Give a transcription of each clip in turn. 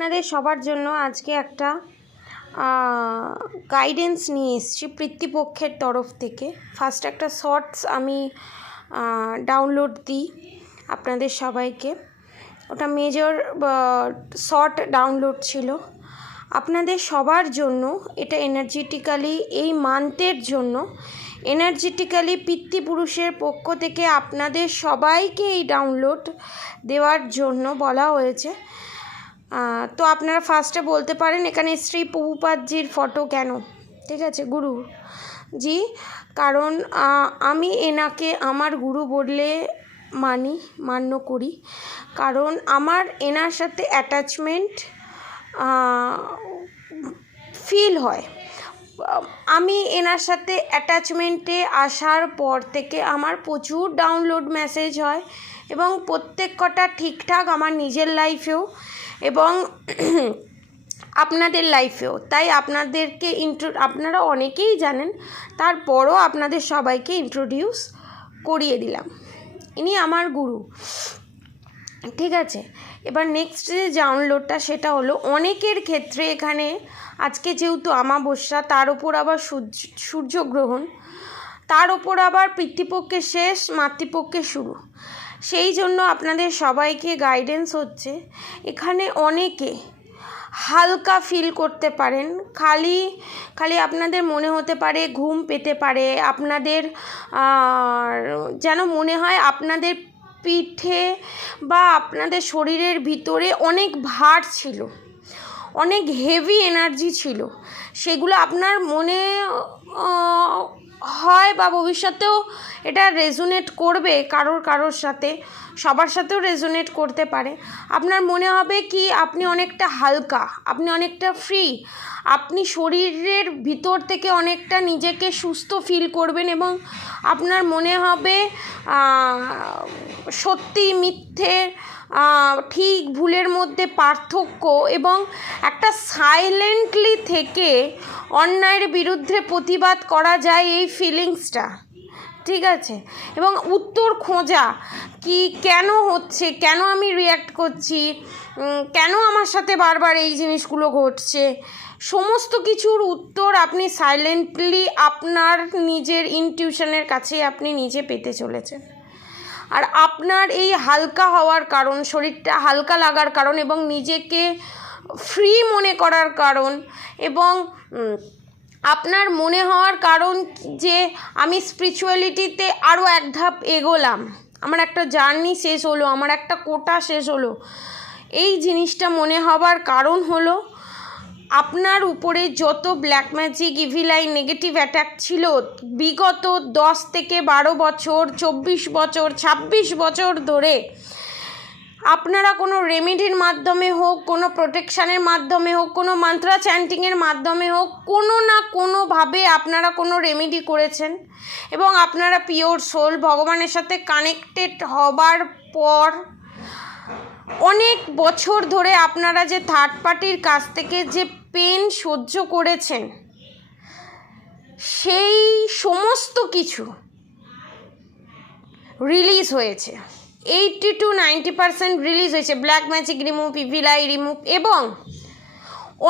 আপনাদের সবার জন্য আজকে একটা গাইডেন্স নিয়ে এসেছি পিতৃপক্ষের তরফ থেকে। ফার্স্ট একটা শর্টস আমি ডাউনলোড দিই আপনাদের সবাইকে। ওটা মেজর শর্ট ডাউনলোড ছিল আপনাদের সবার জন্য। এটা এনার্জেটিক্যালি এই মান্থের জন্য এনার্জেটিক্যালি পিতৃপুরুষের পক্ষ থেকে আপনাদের সবাইকে এই ডাউনলোড দেওয়ার জন্য বলা হয়েছে। তো আপনারা ফার্স্টে বলতে পারেন এখানে শ্রী প্রভুপাদজির ফটো কেন? ঠিক আছে, গুরু জি, কারণ আমি এনাকে আমার গুরু বললে মান্য করি, কারণ আমার এনার সাথে অ্যাটাচমেন্ট ফিল হয়। আমি এনার সাথে অ্যাটাচমেন্টে আসার পর থেকে আমার প্রচুর ডাউনলোড মেসেজ হয় এবং প্রত্যেক কটা ঠিকঠাক আমার নিজের লাইফেও এবং আপনাদের লাইফেও। তাই আপনাদেরকে আপনারা অনেকেই জানেন, তারপরও আপনাদের সবাইকে ইন্ট্রোডিউস করিয়ে দিলাম। ইনি আমার গুরু, ঠিক আছে। এবার নেক্সট যে ডাউনলোডটা সেটা হলো অনেকের ক্ষেত্রে এখানে আজকে যেহেতু অমাবস্যা, তার ওপর আবার সূর্যগ্রহণ, তার ওপর আবার পিতৃপক্ষের শেষ, মাতৃপক্ষের শুরু। সেই জন্য আপনাদের সবাইকে গাইডেন্স হচ্ছে এখানে অনেকে হালকা ফিল করতে পারেন। খালি আপনাদের মনে হতে পারে, ঘুম পেতে পারে আপনাদের, যেন মনে হয় আপনাদের পিঠে বা আপনাদের শরীরের ভিতরে অনেক ভার ছিল, অনেক হেভি এনার্জি ছিল। সেগুলো আপনার মনে হয় বা ভবিষ্যতেও এটা রেজোনেট করবে কারোর সাথে, সবার সাথেও রেজোনেট করতে পারে। আপনার মনে হবে কি আপনি অনেকটা হালকা, আপনি অনেকটা ফ্রি, আপনি শরীরের ভিতর থেকে অনেকটা নিজেকে সুস্থ ফিল করবেন এবং আপনার মনে হবে সত্যি মিথ্যে, ঠিক ভুলের মধ্যে পার্থক্য এবং একটা সাইলেন্টলি থেকে অন্যায়ের বিরুদ্ধে প্রতিবাদ করা যায়, এই ফিলিংসটা, ঠিক আছে। এবং উত্তর খোঁজা কি কেন হচ্ছে, কেন আমি রিয়্যাক্ট করছি, কেন আমার সাথে বারবার এই জিনিসগুলো ঘটছে, সমস্ত কিছুর উত্তর আপনি সাইলেন্টলি আপনার নিজের ইনটিউশনের কাছে আপনি নিজে পেতে চলেছেন। আর আপনার এই হালকা হওয়ার কারণ, শরীরটা হালকা লাগার কারণ এবং নিজেকে ফ্রি মনে করার কারণ এবং আপনার মনে হওয়ার কারণ যে আমি স্পিরিচুয়ালিটিতে আরও এক ধাপ এগোলাম, আমার একটা জার্নি শেষ হলো, আমার একটা কোটা শেষ হলো, এই জিনিসটা মনে হবার কারণ হলো আপনার উপরে যত black magic, evil I, negative attack ছিল বিগত 10 থেকে 12 বছর, 24 বছর, 26 বছর ধরে, আপনারা কোনো রেমেডির মাধ্যমে হোক, কোনো প্রোটেকশানের মাধ্যমে হোক, কোনো মন্ত্রা চ্যান্টিংয়ের মাধ্যমে হোক, কোনো না কোনোভাবে আপনারা কোনো রেমেডি করেছেন এবং আপনারা পিওর সোল ভগবানের সাথে কানেক্টেড হবার পর অনেক বছর ধরে আপনারা যে থার্ড পার্টির কাছ থেকে যে পেন সহ্য করেছেন, সেই সমস্ত কিছু রিলিজ হয়েছে। 80 to 90% রিলিজ হয়েছে। Black magic remove, evil I remove এবং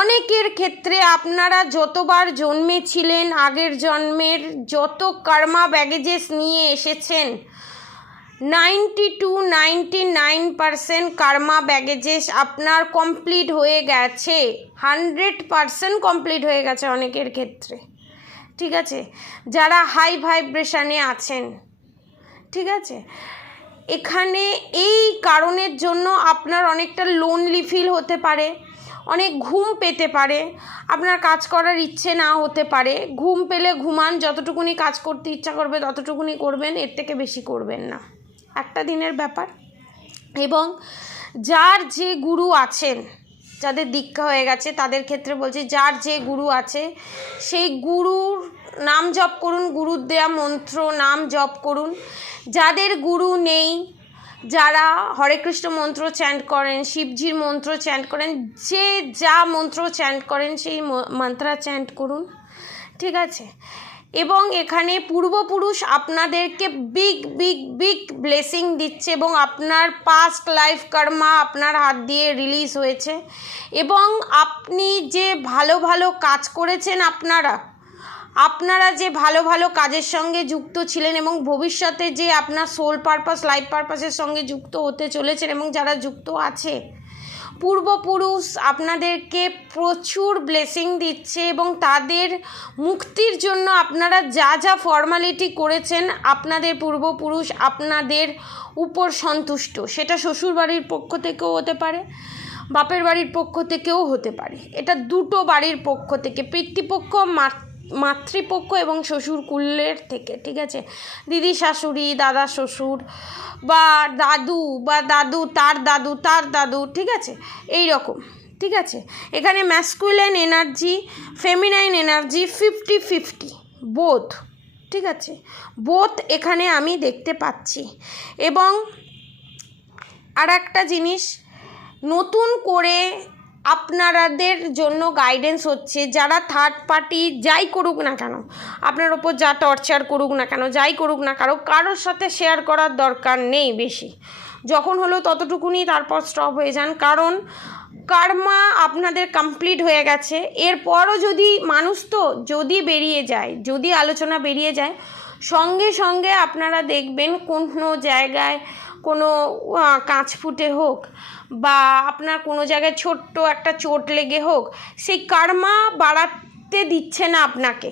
অনেকের ক্ষেত্রে আপনারা যতবার জন্মেছিলেন, আগের জন্মের যত কর্মা ব্যাগেজেস নিয়ে এসেছেন, 90 to 99% কর্মা ব্যাগেজেস আপনার কমপ্লিট হয়ে গেছে, 100% কমপ্লিট হয়ে গেছে অনেকের ক্ষেত্রে, ঠিক আছে, যারা হাই ভাইব্রেশনে আছেন, ঠিক আছে। এখানে এই কারণের জন্য আপনার অনেকটা লোনলি ফিল হতে পারে, অনেক ঘুম পেতে পারে, আপনার কাজ করার ইচ্ছে না হতে পারে। ঘুম পেলে ঘুমান, যতটুকুনি কাজ করতে ইচ্ছা করবে ততটুকুনি করবেন, এর থেকে বেশি করবেন না, একটা দিনের ব্যাপার। এবং যার যে গুরু আছেন, যাদের দীক্ষা হয়ে গেছে তাদের ক্ষেত্রে বলছি, যার যে গুরু আছে সেই গুরুর নাম জপ করুন, গুরুর দেয়া মন্ত্র নাম জপ করুন। যাদের গুরু নেই, যারা হরে কৃষ্ণ মন্ত্র চ্যান্ট করেন, শিবজির মন্ত্র চ্যান্ট করেন, যে যা মন্ত্র চ্যান্ট করেন সেই মন্ত্র চ্যান্ট করুন, ঠিক আছে। এবং এখানে পূর্বপুরুষ আপনাদেরকে বিগ বিগ বিগ ব্লেসিং দিচ্ছে এবং আপনার পাস্ট লাইফ কর্মা আপনার হাত দিয়ে রিলিজ হয়েছে এবং আপনি যে ভালো ভালো কাজ করেছেন, আপনারা যে ভালো ভালো কাজের সঙ্গে যুক্ত ছিলেন এবং ভবিষ্যতে যে আপনার সোল পারপাস লাইফ পারপাসের সঙ্গে যুক্ত হতে চলেছেন এবং যারা যুক্ত আছে, পূর্বপুরুষ আপনাদেরকে প্রচুর ব্লেসিং দিচ্ছে এবং তাদের মুক্তির জন্য আপনারা যা যা ফর্মালিটি করেছেন আপনাদের পূর্বপুরুষ আপনাদের উপর সন্তুষ্ট। সেটা শ্বশুরবাড়ির পক্ষ থেকেও হতে পারে, বাপের বাড়ির পক্ষ থেকেও হতে পারে। এটা দুটো বাড়ির পক্ষ থেকে, পিতৃপক্ষ, মাতৃপক্ষ এবং শ্বশুর কুলের থেকে, ঠিক আছে। দিদি শাশুড়ি, দাদা শ্বশুর বা দাদু তার দাদু, ঠিক আছে, এই রকম, ঠিক আছে। এখানে masculine energy, feminine energy 50-50 both, ঠিক আছে, বোথ এখানে আমি দেখতে পাচ্ছি। এবং আর একটা জিনিস, নতুন করে আপনাদের জন্য গাইডেন্স হচ্ছে, যারা থার্ড পার্টি যাই করুক না কেন, আপনার ওপর যা টর্চার করুক না কেন, যাই করুক না কেন, কারোর সাথে শেয়ার করার দরকার নেই বেশি। যখন হলো ততটুকুনি, তারপর স্টপ হয়ে যান, কারণ কার্মা আপনাদের কমপ্লিট হয়ে গেছে। এরপরও যদি মানুষ তো যদি বেরিয়ে যায়, যদি আলোচনা বেরিয়ে যায়, সঙ্গে সঙ্গে আপনারা দেখবেন কোনো জায়গায় কোনো কাঁচ ফুটে হোক বা আপনার কোনো জায়গায় ছোট্ট একটা চোট লেগে হোক, সেই কার্মা বাড়াতে দিচ্ছে না আপনাকে।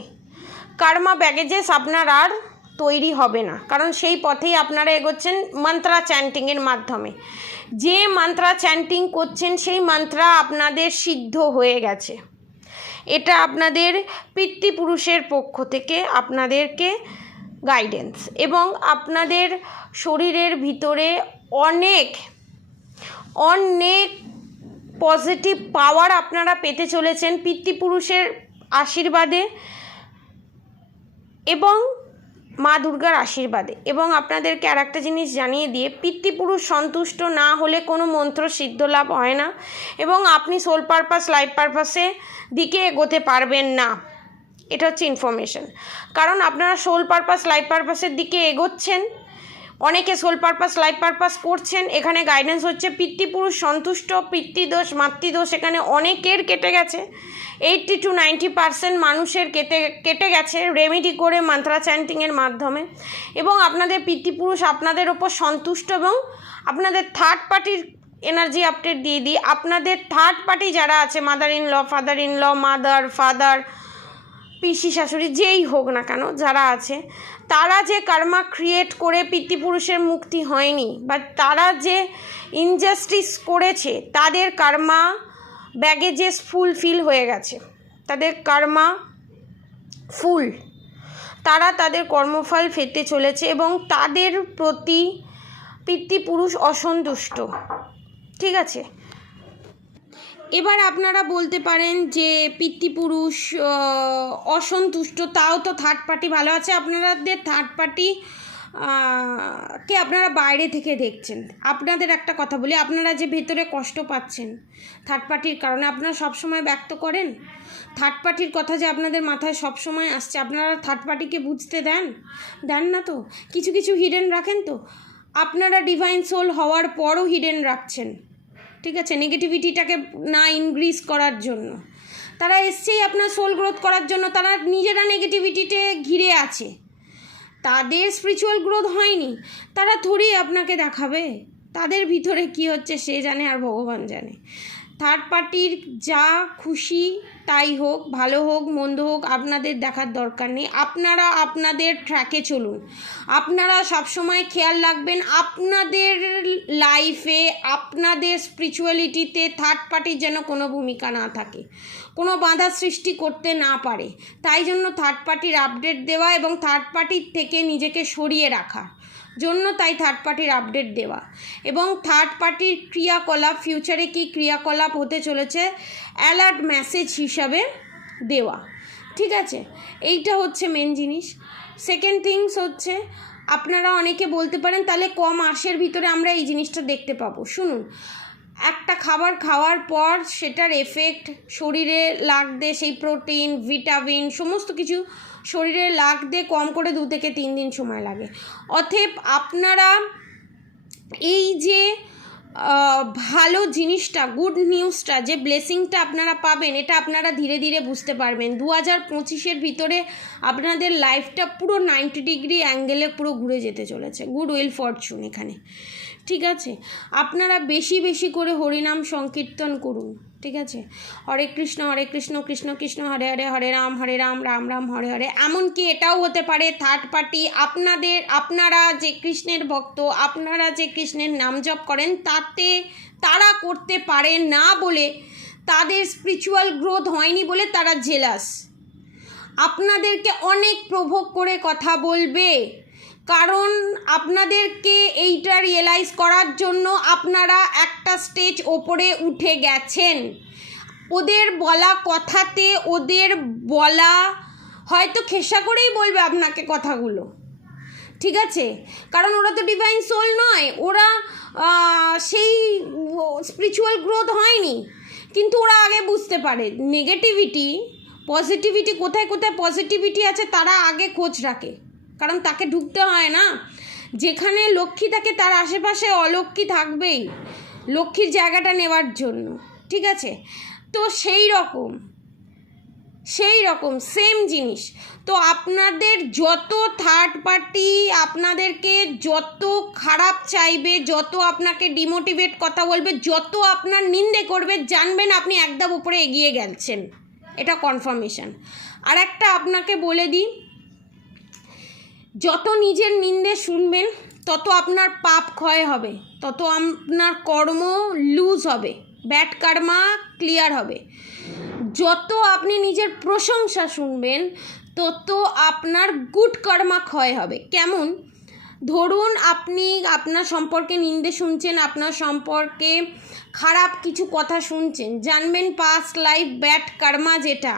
কার্মা ব্যাগেজেস আপনার আর তৈরি হবে না, কারণ সেই পথেই আপনারা এগোচ্ছেন মন্ত্রা চ্যান্টিংয়ের মাধ্যমে। যে মন্ত্রা চ্যান্টিং করছেন সেই মন্ত্রা আপনাদের সিদ্ধ হয়ে গেছে। এটা আপনাদের পিতৃপুরুষের পক্ষ থেকে আপনাদেরকে গাইডেন্স, এবং আপনাদের শরীরের ভিতরে অনেক অনেক পজিটিভ পাওয়ার আপনারা পেতে চলেছেন পিতৃপুরুষের আশীর্বাদে এবং মা দুর্গার আশীর্বাদে। এবং আপনাদেরকে আর একটা জিনিস জানিয়ে দিয়ে, পিতৃপুরুষ সন্তুষ্ট না হলে কোনো মন্ত্র সিদ্ধ লাভ হয় না এবং আপনি সোল পারপাস লাইফ পারপাসে দিকে এগোতে পারবেন না। এটা হচ্ছে ইনফরমেশন। কারণ আপনারা সোল পারপাস লাইফ পারপাসের দিকে এগোচ্ছেন, অনেকে সোল পারপাস লাইফ পারপাস করছেন। এখানে গাইডেন্স হচ্ছে পিতৃপুরুষ সন্তুষ্ট, পিতৃদোষ মাতৃদোষ এখানে অনেকের কেটে গেছে। 80-90% মানুষের কেটে গেছে রেমেডি করে মন্ত্রা চ্যান্টিংয়ের মাধ্যমে। এবং আপনাদের পিতৃপুরুষ আপনাদের ওপর সন্তুষ্ট। এবং আপনাদের থার্ড পার্টির এনার্জি আপডেট দিয়ে দিই। আপনাদের থার্ড পার্টি যারা আছে, mother in law, father in law, father, পিসি শাশুড়ি, যেই হোক না কেন, যারা আছে, তারা যে কর্মা ক্রিয়েট করে পিতৃপুরুষের মুক্তি হয়নি বা তারা যে ইনজাস্টিস করেছে, তাদের কর্মা ব্যাগেজেস ফুলফিল হয়ে গেছে, তাদের কর্মা ফুল, তারা তাদের কর্মফল পেতে চলেছে এবং তাদের প্রতি পিতৃপুরুষ অসন্তুষ্ট, ঠিক আছে। এবার আপনারা বলতে পারেন যে পিতৃপুরুষ অসন্তুষ্ট, তাও তো থার্ড পার্টি ভালো আছে। আপনাদের থার্ড পার্টি কে আপনারা বাইরে থেকে দেখছেন। আপনাদের একটা কথা বলি, আপনারা যে ভেতরে কষ্ট পাচ্ছেন থার্ড পার্টির কারণে, আপনারা সবসময় ব্যক্ত করেন থার্ড পার্টির কথা যে আপনাদের মাথায় সবসময় আসছে, আপনারা থার্ড পার্টিকে বুঝতে দেন না তো, কিছু কিছু হিডেন রাখেন তো। আপনারা ডিভাইন সোল হওয়ার পরও হিডেন রাখছেন, ঠিক আছে, নেগেটিভিটিটাকে না ইনক্রিজ করার জন্য। তারা এসছেই আপনার সোল গ্রোথ করার জন্য, তারা নিজেরা নেগেটিভিটিতে ঘিরে আছে, তাদের স্পিরিচুয়াল গ্রোথ হয়নি, তারা থোড়ি আপনাকে দেখাবে। তাদের ভিতরে কি হচ্ছে সে জানে আর ভগবান জানে। থার্ড পার্টির যা খুশি তাই হোক, ভালো হোক মন্দ হোক, আপনাদের দেখার দরকার নেই। আপনারা আপনাদের ট্র্যাকে চলুন। আপনারা সবসময় খেয়াল রাখবেন আপনাদের লাইফে, আপনাদের স্পিরিচুয়ালিটিতে থার্ড পার্টির যেন কোনো ভূমিকা না থাকে, কোনো বাধা সৃষ্টি করতে না পারে। তাই জন্য থার্ড পার্টির আপডেট দেওয়া এবং থার্ড পার্টির থেকে নিজেকে সরিয়ে রাখা জন্য, তাই থার্ড পার্টির আপডেট দেওয়া এবং থার্ড পার্টির ক্রিয়াকলাপ, ফিউচারে কী ক্রিয়াকলাপ হতে চলেছে অ্যালার্ট মেসেজ হিসাবে দেওয়া, ঠিক আছে। এইটা হচ্ছে মেন জিনিস। সেকেন্ড থিংস হচ্ছে, আপনারা অনেকে বলতে পারেন তাহলে কম মাসের ভিতরে আমরা এই জিনিসটা দেখতে পাবো। শুনুন, একটা খাবার খাওয়ার পর সেটার এফেক্ট শরীরে লাগতে, সেই প্রোটিন ভিটামিন সমস্ত কিছু শরীরে লাগতে কম করে 2 থেকে 3 দিন সময় লাগে। অতএব আপনারা এই যে ভালো জিনিসটা, গুড নিউজটা, যে ব্লেসিংটা আপনারা পাবেন, এটা আপনারা ধীরে ধীরে বুঝতে পারবেন। 2025-এর ভিতরে আপনাদের লাইফটা পুরো 90 ডিগ্রি অ্যাঙ্গেলে পুরো ঘুরে যেতে চলেছে। গুড উইল ফরচুন এখানে, ঠিক আছে? আপনারা বেশি বেশি করে হরিনাম সংকীর্তন করুন, ঠিক আছে? হরে কৃষ্ণ কৃষ্ণ কৃষ্ণ হরে হরে, হরে রাম রাম রাম হরে হরে। এমনকি এটাও হতে পারে থার্ড পার্টি আপনারা যে কৃষ্ণের ভক্ত, আপনারা যে কৃষ্ণের নাম জপ করেন, তারা করতে পারে না বলে, তাদের স্পিরিচুয়াল গ্রোথ হয়নি বলে তারা জেলাস, আপনাদেরকে অনেক প্রভোগ করে কথা বলবে। কারণ আপনাদেরকে এইটা রিয়েলাইজ করার জন্য আপনারা একটা স্টেজ ওপরে উঠে গেছেন। ওদের বলা কথাতে, ওদের বলা হয়তো খেসা করেই বলবে আপনাকে কথাগুলো, ঠিক আছে? কারণ ওরা তো ডিভাইন সোল নয়, ওরা সেই স্পিরিচুয়াল গ্রোথ হয়নি, কিন্তু ওরা আগে বুঝতে পারে নেগেটিভিটি পজিটিভিটি, কোথায় কোথায় পজিটিভিটি আছে তারা আগে খোঁজ রাখে। কারণ তাকে ঢুকতে হয় না, যেখানে লক্ষ্মী থাকে তার আশেপাশে অলক্ষ্মী থাকবেই লক্ষ্মীর জায়গাটা নেওয়ার জন্য, ঠিক আছে? তো সেই রকম সেম জিনিস। তো আপনাদের যত থার্ড পার্টি আপনাদেরকে যত খারাপ চাইবে, যত আপনাকে ডিমোটিভেট কথা বলবে, যত আপনার নিন্দে করবে, জানবেন আপনি একদম উপরে এগিয়ে গেছেন, এটা কনফার্মেশন। আর একটা আপনাকে বলে দিই, যত নিজের নিন্দে শুনবেন তত আপনার পাপ ক্ষয় হবে, তত আপনার কর্ম লুজ হবে, ব্যাড কর্মা ক্লিয়ার হবে। যত আপনি নিজের প্রশংসা শুনবেন তত আপনার গুড কর্মা ক্ষয় হবে। কেমন? ধরুন আপনি আপনার সম্পর্কে নিন্দে শুনছেন, আপনার সম্পর্কে খারাপ কিছু কথা শুনছেন, জানবেন পাস্ট লাইফ ব্যাড কর্মা, যেটা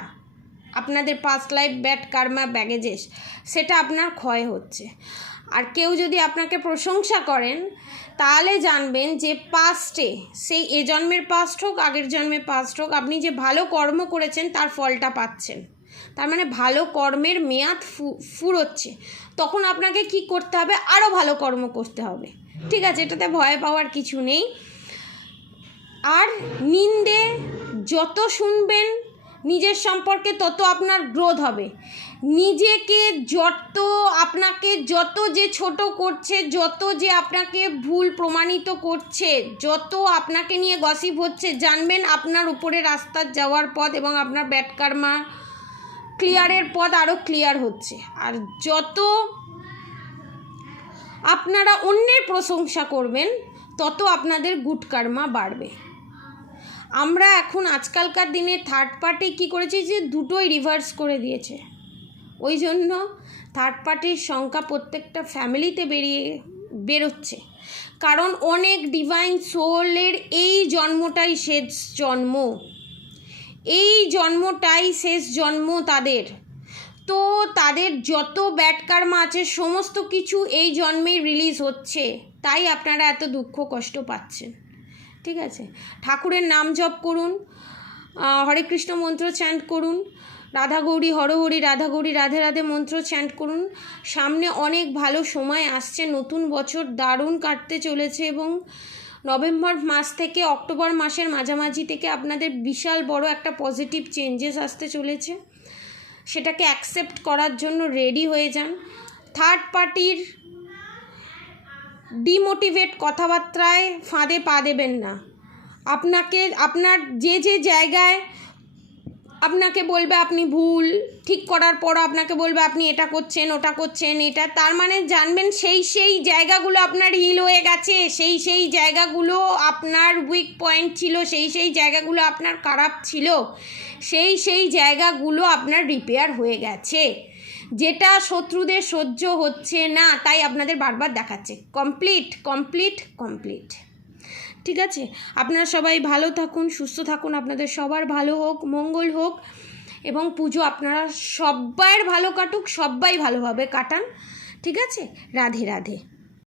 আপনাদের পাস্ট লাইফ ব্যাড কর্মা ব্যাগেজেস, সেটা আপনার ক্ষয় হচ্ছে। আর কেউ যদি আপনাকে প্রশংসা করেন তাহলে জানবেন যে পাস্টে, সেই এ জন্মের পাস্ট হোক আগের জন্মের পাস্ট হোক, আপনি যে ভালো কর্ম করেছেন তার ফলটা পাচ্ছেন। তার মানে ভালো কর্মের মেয়াদ ফুরোচ্ছে। তখন আপনাকে কি করতে হবে? আরও ভালো কর্ম করতে হবে, ঠিক আছে? এটাতে ভয় পাওয়ার কিছু নেই। আর নিন্দে যত শুনবেন নিজের সম্পর্কে তত আপনার গ্রোথ হবে। নিজেকে আপনাকে যত যে ছোট করছে, যত যে আপনাকে ভুল প্রমাণিত করছে, যত আপনাকে নিয়ে গসিপ হচ্ছে, জানবেন আপনার উপরে রাস্তা যাওয়ার পথ এবং আপনার ব্যাড কর্মা ক্লিয়ারের পথ আরও ক্লিয়ার হচ্ছে। আর যত আপনারা অন্যের প্রশংসা করবেন তত আপনাদের গুড কর্মা বাড়বে। আমরা এখন আজকালকার দিনে থার্ড পার্টি কী করেছি যে দুটোই রিভার্স করে দিয়েছে। ওই জন্য থার্ড পার্টির সংখ্যা প্রত্যেকটা ফ্যামিলিতে বেরোচ্ছে। কারণ অনেক ডিভাইন সোলের এই জন্মটাই শেষ জন্ম, এই জন্মটাই শেষ জন্ম তাদের। তো তাদের যত ব্যাড কর্মা আছে সমস্ত কিছু এই জন্মেই রিলিজ হচ্ছে, তাই আপনারা এত দুঃখ কষ্ট পাচ্ছেন, ঠিক আছে? ঠাকুরের নাম জপ করুন, হরে কৃষ্ণ মন্ত্র চ্যান্ট করুন, রাধা গৌরী হরহরি, রাধা গৌরী রাধে রাধে মন্ত্র চ্যান্ট করুন। সামনে অনেক ভালো সময় আসছে, নতুন বছর দারুণ কাটতে চলেছে এবং নভেম্বর মাস থেকে অক্টোবর মাসের মাঝামাঝি থেকে আপনাদের বিশাল বড় একটা পজিটিভ চেঞ্জেস আসতে চলেছে। সেটাকে অ্যাকসেপ্ট করার জন্য রেডি হয়ে যান। থার্ড পার্টির ডিমোটিভেট কথাবার্তায় ফাঁদে পা দেবেন না। আপনার যে জায়গায় আপনাকে বলবে আপনি ভুল, ঠিক করার পরও আপনাকে বলবে আপনি এটা করছেন ওটা করছেন, এটা তার মানে জানবেন সেই জায়গাগুলো আপনার হিল হয়ে গেছে, সেই জায়গাগুলো আপনার উইক পয়েন্ট ছিল, সেই জায়গাগুলো আপনার খারাপ ছিল, সেই জায়গাগুলো আপনার রিপেয়ার হয়ে গেছে, যেটা শত্রুদের সহ্য হচ্ছে না, তাই আপনাদের বারবার দেখাচ্ছে কমপ্লিট। ঠিক আছে? আপনারা সবাই ভালো থাকুন, সুস্থ থাকুন, আপনাদের সবার ভালো হোক, মঙ্গল হোক এবং পুজো আপনারা সবাইয়ের ভালো কাটুক, সবাই ভালোভাবে কাটান। ঠিক আছে? রাধে রাধে।